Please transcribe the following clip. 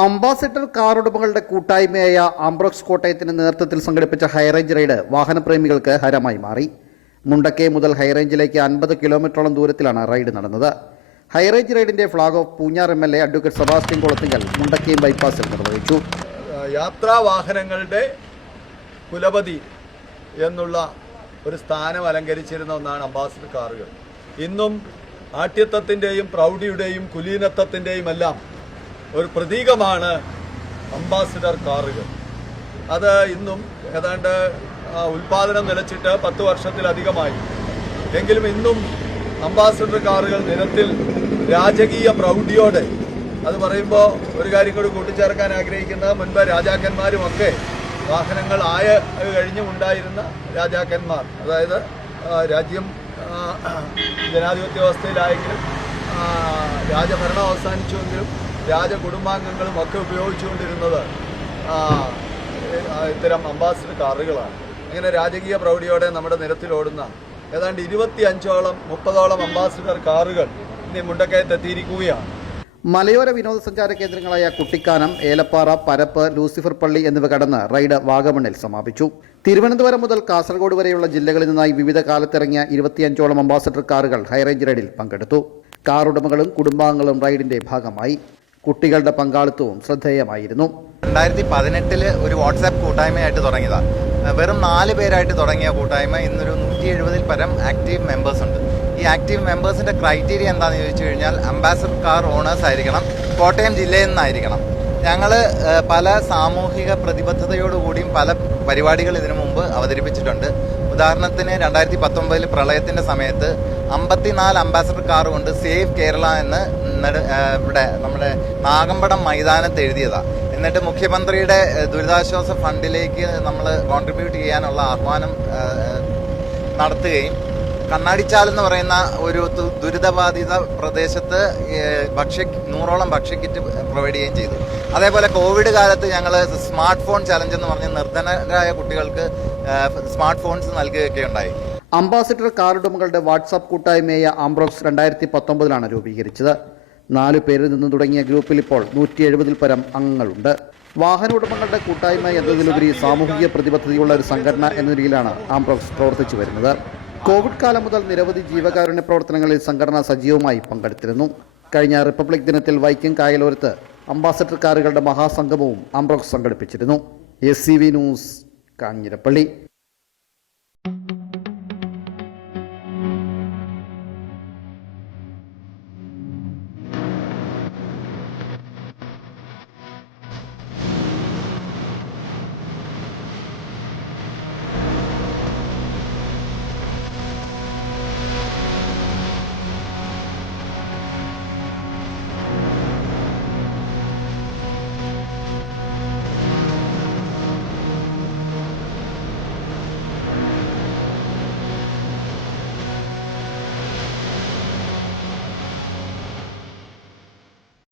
Ambassador car ഉടമകളുടെ കൂട്ടായ്മയായ ആംബ്രോക്സ് കോട്ടയത്തിന്റെ നേതൃത്വത്തിൽ സംഘടിപ്പിച്ച ഹൈറേഞ്ച് റൈഡ് വാഹനപ്രേമികൾക്ക് ഹരമായി മാറി. മുണ്ടക്കൈ മുതൽ ഹൈറേഞ്ചിലേക്ക് 50 കിലോമീറ്ററോളം ദൂരത്തിലാണ് റൈഡ് നടന്നത്. ഹൈറേഞ്ച് റൈഡിന്റെ flag off Poonjar MLA advocate Sebastian Kulathinkal Mundakkai ബൈപ്പാസിൽ നിർവഹിച്ചു. യാത്രാ വാഹനങ്ങളുടെ കുലപതി എന്നുള്ള ഒരു സ്ഥാനം അലങ്കരിച്ചിരുന്ന ഒന്നാണ് അംബാസിഡർ കാറുകൾ. ഇന്നും ആഠ്യത്വത്തിൻ്റെയും പ്രൗഢിയുടെയും കുലീനത്വത്തിൻ്റെയും എല്ലാം ഒരു പ്രതീകമാണ് അംബാസിഡർ കാറുകൾ. അത് ഇന്നും ഏതാണ്ട് ഉൽപാദനം നിലച്ചിട്ട് 10 വർഷത്തിലധികമായി. എങ്കിലും ഇന്നും അംബാസിഡർ കാറുകൾ നിരത്തിൽ രാജകീയ പ്രൗഢിയോടെ, അത് പറയുമ്പോൾ ഒരു കാര്യം കൂടി കൂട്ടിച്ചേർക്കാൻ ആഗ്രഹിക്കുന്ന, മുൻപ് രാജാക്കന്മാരുമൊക്കെ വാഹനങ്ങൾ കഴിഞ്ഞുമുണ്ടായിരുന്ന രാജാക്കന്മാർ, അതായത് രാജ്യം ജനാധിപത്യ വ്യവസ്ഥയിലായെങ്കിലും രാജഭരണം അവസാനിച്ചുവെങ്കിലും രാജകുടുംബാംഗങ്ങളും ഒക്കെ ഉപയോഗിച്ചുകൊണ്ടിരുന്നത് ഇത്തരം അംബാസിഡർ കാറുകളാണ്. ഇങ്ങനെ രാജകീയ പ്രൗഢിയോടെ നമ്മുടെ നിരത്തിലോടുന്ന ഏതാണ്ട് 25-30 അംബാസിഡർ കാറുകൾ ഇനി മുണ്ടക്കയത്തെത്തിയിരിക്കുകയാണ്. മലയോര വിനോദസഞ്ചാര കേന്ദ്രങ്ങളായ കുട്ടിക്കാനം, ഏലപ്പാറ, പരപ്പ്, ലൂസിഫർ പള്ളി എന്നിവ കടന്ന് റൈഡ് വാഗമണ്ണിൽ സമാപിച്ചു. തിരുവനന്തപുരം മുതൽ കാസർഗോഡ് വരെയുള്ള ജില്ലകളിൽ നിന്നായി വിവിധ കാലത്തിറങ്ങിയ 25 അംബാസിഡർ കാറുകൾ ഹൈറേഞ്ച് റൈഡിൽ പങ്കെടുത്തു. കാർ ഉടമകളും കുടുംബാംഗങ്ങളും റൈഡിന്റെ ഭാഗമായി. കുട്ടികളുടെ പങ്കാളിത്തവും ശ്രദ്ധേയമായിരുന്നു. 2018 ഒരു വാട്സാപ്പ് കൂട്ടായ്മയായിട്ട് തുടങ്ങിയതാണ്. വെറും 4 പേരായിട്ട് തുടങ്ങിയ കൂട്ടായ്മ ഇന്നൊരു 170-ൽ പരം ആക്റ്റീവ് മെമ്പേഴ്സ് ഉണ്ട്. ഈ ആക്റ്റീവ് മെമ്പേഴ്സിന്റെ ക്രൈറ്റീരിയ എന്താണെന്ന് ചോദിച്ചു കഴിഞ്ഞാൽ അംബാസിഡർ കാർ ഓണേഴ്സ് ആയിരിക്കണം, കോട്ടയം ജില്ലയിൽ നിന്നായിരിക്കണം. ഞങ്ങൾ പല സാമൂഹിക പ്രതിബദ്ധതയോടുകൂടിയും പല പരിപാടികൾ ഇതിനു മുമ്പ് അവതരിപ്പിച്ചിട്ടുണ്ട്. ഉദാഹരണത്തിന് 2019 പ്രളയത്തിന്റെ സമയത്ത് 54 അംബാസിഡർ കാർ കൊണ്ട് സേവ് കേരള എന്ന് ഇവിടെ നമ്മുടെ നാഗമ്പടം മൈതാനത്ത് എഴുതിയതാണ്. എന്നിട്ട് മുഖ്യമന്ത്രിയുടെ ദുരിതാശ്വാസ ഫണ്ടിലേക്ക് നമ്മൾ കോൺട്രിബ്യൂട്ട് ചെയ്യാനുള്ള ആഹ്വാനം നടത്തുകയും കണ്ണാടിച്ചാൽ എന്ന് പറയുന്ന ഒരു ദുരിതബാധിത പ്രദേശത്ത് 100ഓളം ഭക്ഷ്യക്കിറ്റ് പ്രൊവൈഡ് ചെയ്യുകയും ചെയ്തു. അതേപോലെ കോവിഡ് കാലത്ത് ഞങ്ങൾ സ്മാർട്ട് ഫോൺ ചലഞ്ച് എന്ന് പറഞ്ഞ് നിർധനരായ കുട്ടികൾക്ക് സ്മാർട്ട് ഫോൺസ് നൽകുകയൊക്കെ ഉണ്ടായി. അംബാസിഡർ കാർ ഉടമകളുടെ വാട്സാപ്പ് കൂട്ടായ്മയായ ആംബ്രോക്സ് 2019 രൂപീകരിച്ചത്. 4 പേരിൽ നിന്ന് തുടങ്ങിയ ഗ്രൂപ്പിൽ ഇപ്പോൾ 170-ൽ പരം അംഗങ്ങളുണ്ട്. വാഹന ഉടമകളുടെ കൂട്ടായ്മ എന്നതിലുപരി സാമൂഹിക പ്രതിബദ്ധതയുള്ള ഒരു സംഘടന എന്ന നിലയിലാണ് ആംബ്രോക്സ് പ്രവർത്തിച്ചു വരുന്നത്. കോവിഡ് കാലം മുതൽ നിരവധി ജീവകാരുണ്യ പ്രവർത്തനങ്ങളിൽ സംഘടന സജീവമായി പങ്കെടുത്തിരുന്നു. കഴിഞ്ഞ റിപ്പബ്ലിക് ദിനത്തിൽ വൈക്കം കായലോരത്ത് അംബാസിഡർ കാറുകളുടെ മഹാസംഗമവും ആംബ്രോക്സ് സംഘടിപ്പിച്ചിരുന്നു. SCV news, Kanjirappally.